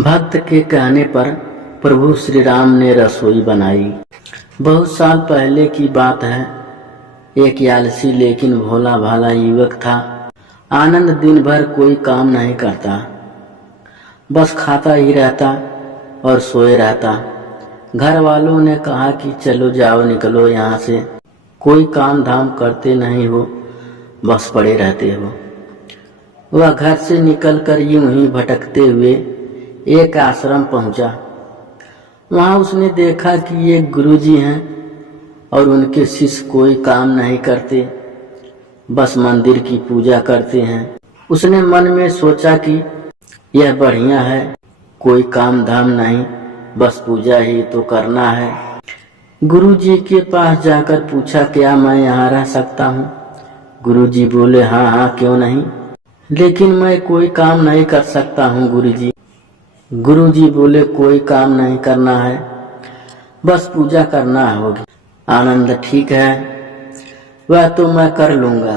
भक्त के कहने पर प्रभु श्री राम ने रसोई बनाई। बहुत साल पहले की बात है। एक आलसी लेकिन भोला भाला युवक था। आनंद दिन भर कोई काम नहीं करता, बस खाता ही रहता और सोए रहता। घर वालों ने कहा कि चलो जाओ, निकलो यहाँ से, कोई काम धाम करते नहीं हो, बस पड़े रहते हो। वह घर से निकलकर यूं ही भटकते हुए एक आश्रम पहुंचा। वहां उसने देखा कि एक गुरुजी हैं और उनके शिष्य कोई काम नहीं करते, बस मंदिर की पूजा करते हैं। उसने मन में सोचा कि यह बढ़िया है, कोई काम धाम नहीं, बस पूजा ही तो करना है। गुरुजी के पास जाकर पूछा, क्या मैं यहाँ रह सकता हूँ? गुरुजी बोले, हाँ हाँ, क्यों नहीं, लेकिन मैं कोई काम नहीं कर सकता हूँ गुरुजी। गुरुजी बोले, कोई काम नहीं करना है, बस पूजा करना होगी। आनंद, ठीक है, वह तो मैं कर लूंगा।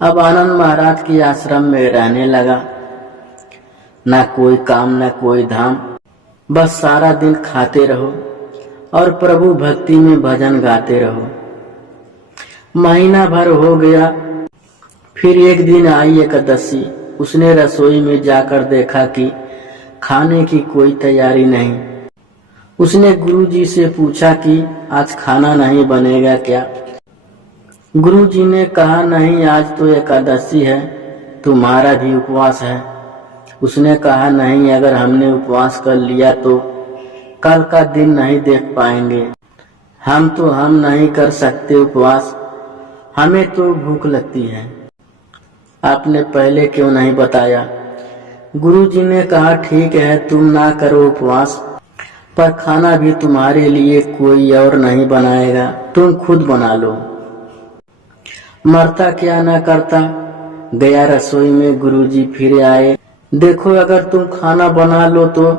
अब आनंद महाराज के आश्रम में रहने लगा। ना कोई काम ना कोई धाम, बस सारा दिन खाते रहो और प्रभु भक्ति में भजन गाते रहो। महीना भर हो गया। फिर एक दिन आई एकादशी। उसने रसोई में जाकर देखा कि खाने की कोई तैयारी नहीं। उसने गुरुजी से पूछा कि आज खाना नहीं बनेगा क्या? गुरुजी ने कहा, नहीं, आज तो एकादशी है, तुम्हारा भी उपवास है। उसने कहा, नहीं, अगर हमने उपवास कर लिया तो कल का दिन नहीं देख पाएंगे। हम नहीं कर सकते उपवास, हमें तो भूख लगती है। आपने पहले क्यों नहीं बताया? गुरुजी ने कहा, ठीक है, तुम ना करो उपवास, पर खाना भी तुम्हारे लिए कोई और नहीं बनाएगा, तुम खुद बना लो। मरता क्या ना करता। गया रसोई में। गुरुजी फिर आए। देखो, अगर तुम खाना बना लो तो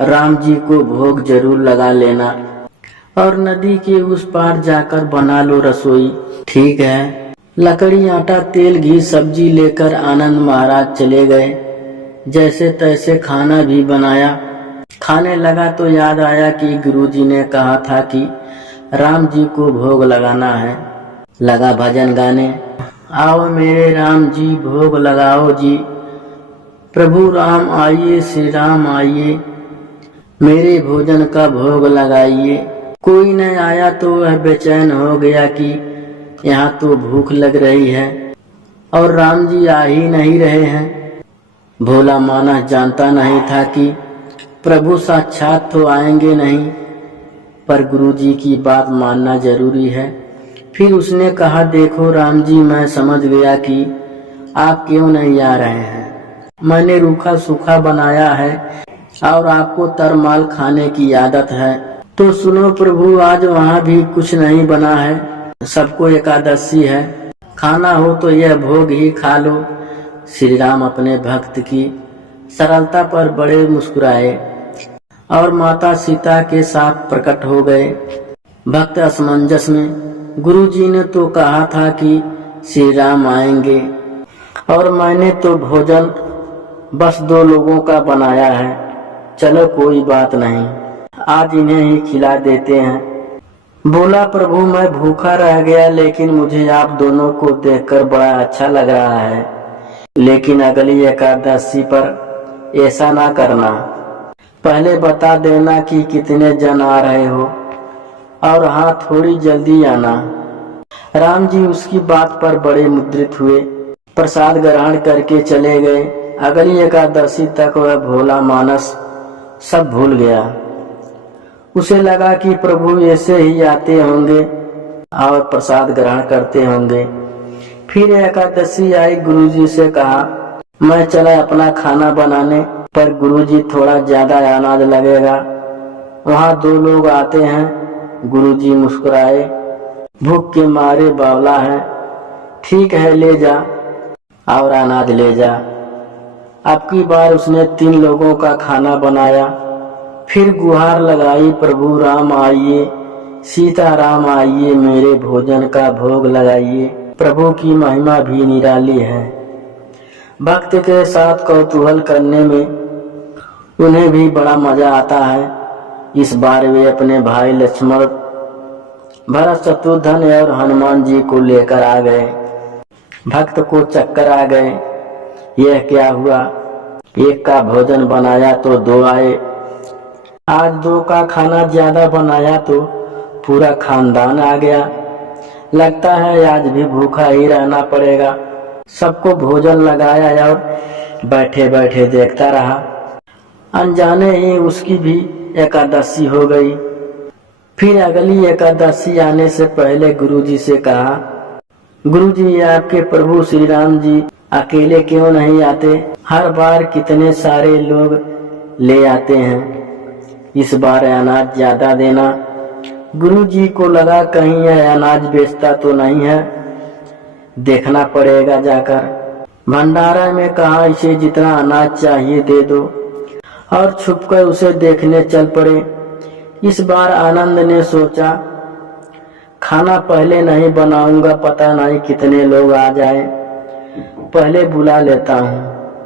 राम जी को भोग जरूर लगा लेना और नदी के उस पार जाकर बना लो रसोई। ठीक है। लकड़ी, आटा, तेल, घी, सब्जी लेकर आनंद महाराज चले गए। जैसे तैसे खाना भी बनाया। खाने लगा तो याद आया कि गुरुजी ने कहा था कि राम जी को भोग लगाना है। लगा भजन गाने, आओ मेरे राम जी भोग लगाओ जी, प्रभु राम आइए, श्री राम आइए, मेरे भोजन का भोग लगाइए। कोई न आया तो वह बेचैन हो गया कि यहाँ तो भूख लग रही है और राम जी आ ही नहीं रहे हैं। भोला मानस जानता नहीं था कि प्रभु साक्षात तो आएंगे नहीं, पर गुरुजी की बात मानना जरूरी है। फिर उसने कहा, देखो राम जी, मैं समझ गया कि आप क्यों नहीं आ रहे हैं। मैंने रूखा सूखा बनाया है और आपको तरमाल खाने की आदत है, तो सुनो प्रभु, आज वहाँ भी कुछ नहीं बना है। सबको एकादशी है, खाना हो तो यह भोग ही खा लो। श्री राम अपने भक्त की सरलता पर बड़े मुस्कुराए और माता सीता के साथ प्रकट हो गए। भक्त असमंजस में। गुरुजी ने तो कहा था कि श्री राम आएंगे और मैंने तो भोजन बस 2 लोगों का बनाया है। चलो कोई बात नहीं, आज इन्हें ही खिला देते हैं। बोला, प्रभु मैं भूखा रह गया, लेकिन मुझे आप दोनों को देखकर बड़ा अच्छा लग रहा है, लेकिन अगली एकादशी पर ऐसा ना करना। पहले बता देना कि कितने जन आ रहे हो और हाँ, थोड़ी जल्दी आना। राम जी उसकी बात पर बड़े मुद्रित हुए, प्रसाद ग्रहण करके चले गए। अगली एकादशी तक वह भोला मानस सब भूल गया। उसे लगा कि प्रभु ऐसे ही आते होंगे और प्रसाद ग्रहण करते होंगे। फिर एकादशी आई। गुरुजी से कहा, मैं चला अपना खाना बनाने, पर गुरुजी थोड़ा ज्यादा अनाज लगेगा। वहाँ 2 लोग आते हैं। गुरुजी मुस्कुराए, भूख के मारे बावला है। ठीक है, ले जा और अनाज ले जा। अब की बार उसने 3 लोगों का खाना बनाया। फिर गुहार लगाई, प्रभु राम आइए, सीता राम आइए, मेरे भोजन का भोग लगाइए। प्रभु की महिमा भी निराली है। भक्त के साथ कौतूहल करने में उन्हें भी बड़ा मजा आता है। इस बार वे अपने भाई लक्ष्मण, भरत, शत्रुघ्न और हनुमान जी को लेकर आ गए। भक्त को चक्कर आ गए, यह क्या हुआ, एक का भोजन बनाया तो दो आए, आज दो का खाना ज्यादा बनाया तो पूरा खानदान आ गया, लगता है आज भी भूखा ही रहना पड़ेगा। सबको भोजन लगाया और बैठे बैठे देखता रहा। अनजाने ही उसकी भी एकादशी हो गई। फिर अगली एकादशी आने से पहले गुरुजी से कहा, गुरुजी आपके प्रभु श्री राम जी अकेले क्यों नहीं आते, हर बार कितने सारे लोग ले आते हैं, इस बार अनाज ज्यादा देना। गुरुजी को लगा कहीं यह अनाज बेचता तो नहीं है, देखना पड़ेगा जाकर। भंडारा में कहा इसे जितना अनाज चाहिए दे दो, और छुपकर उसे देखने चल पड़े। इस बार आनंद ने सोचा, खाना पहले नहीं बनाऊंगा, पता नहीं कितने लोग आ जाए, पहले बुला लेता हूँ।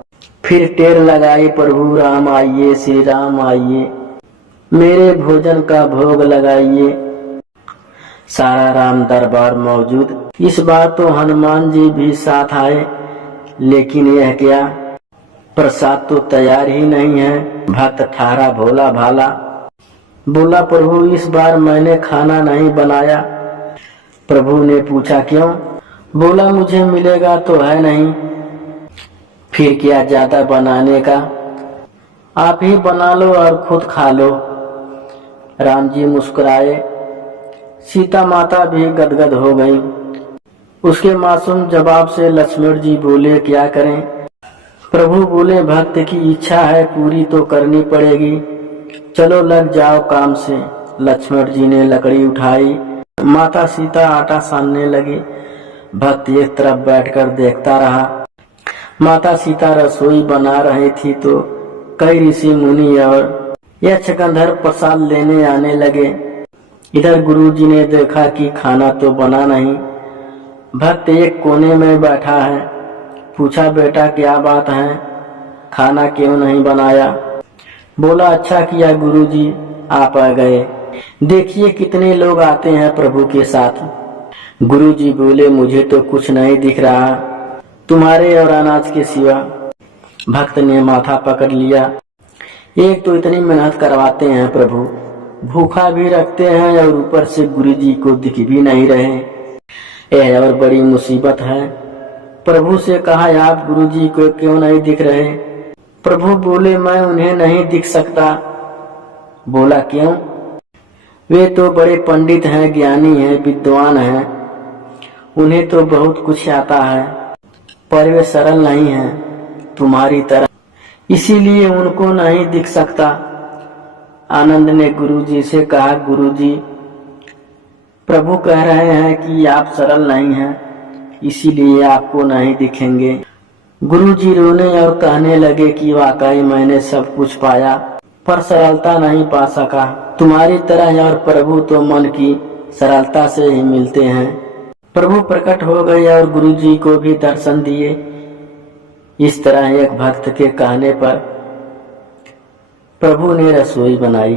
फिर टेर लगाई, प्रभु राम आइए, श्री राम आइए, मेरे भोजन का भोग लगाइए। सारा राम दरबार मौजूद। इस बार तो हनुमान जी भी साथ आए, लेकिन यह क्या, प्रसाद तो तैयार ही नहीं है। भक्त ठारा भोला भाला बोला, प्रभु इस बार मैंने खाना नहीं बनाया। प्रभु ने पूछा क्यों, बोला मुझे मिलेगा तो है नहीं, फिर क्या ज्यादा बनाने का, आप ही बना लो और खुद खा लो। राम जी मुस्कुराए, सीता माता भी गदगद हो गई। उसके मासूम जवाब से लक्ष्मण जी बोले, क्या करें। प्रभु बोले, भक्त की इच्छा है पूरी तो करनी पड़ेगी, चलो लग जाओ काम से। लक्ष्मण जी ने लकड़ी उठाई, माता सीता आटा सानने लगी। भक्त एक तरफ बैठकर देखता रहा। माता सीता रसोई बना रही थी तो कई ऋषि मुनि और यक्ष गंधर्व प्रसाद लेने आने लगे। इधर गुरुजी ने देखा कि खाना तो बना नहीं। भक्त एक कोने में बैठा है, पूछा, बेटा क्या बात है, खाना क्यों नहीं बनाया। बोला, अच्छा किया गुरुजी आप आ गए, देखिए कितने लोग आते हैं प्रभु के साथ। गुरुजी बोले, मुझे तो कुछ नहीं दिख रहा तुम्हारे और अनाज के सिवा। भक्त ने माथा पकड़ लिया, एक तो इतनी मेहनत करवाते हैं प्रभु, भूखा भी रखते हैं और ऊपर से गुरुजी को दिख भी नहीं रहे, यह और बड़ी मुसीबत है। प्रभु से कहा, आप गुरुजी को क्यों नहीं दिख रहे। प्रभु बोले, मैं उन्हें नहीं दिख सकता। बोला, क्यों, वे तो बड़े पंडित हैं, ज्ञानी हैं, विद्वान हैं, उन्हें तो बहुत कुछ आता है, पर वे सरल नहीं हैं तुम्हारी तरह, इसीलिए उनको नहीं दिख सकता। आनंद ने गुरुजी से कहा, गुरुजी प्रभु कह रहे हैं कि आप सरल नहीं हैं, इसीलिए आपको नहीं दिखेंगे। गुरुजी रोने और कहने लगे कि वाकई मैंने सब कुछ पाया पर सरलता नहीं पा सका, तुम्हारी तरह, और प्रभु तो मन की सरलता से ही मिलते हैं। प्रभु प्रकट हो गए और गुरुजी को भी दर्शन दिए। इस तरह एक भक्त के कहने पर प्रभु ने रसोई बनाई।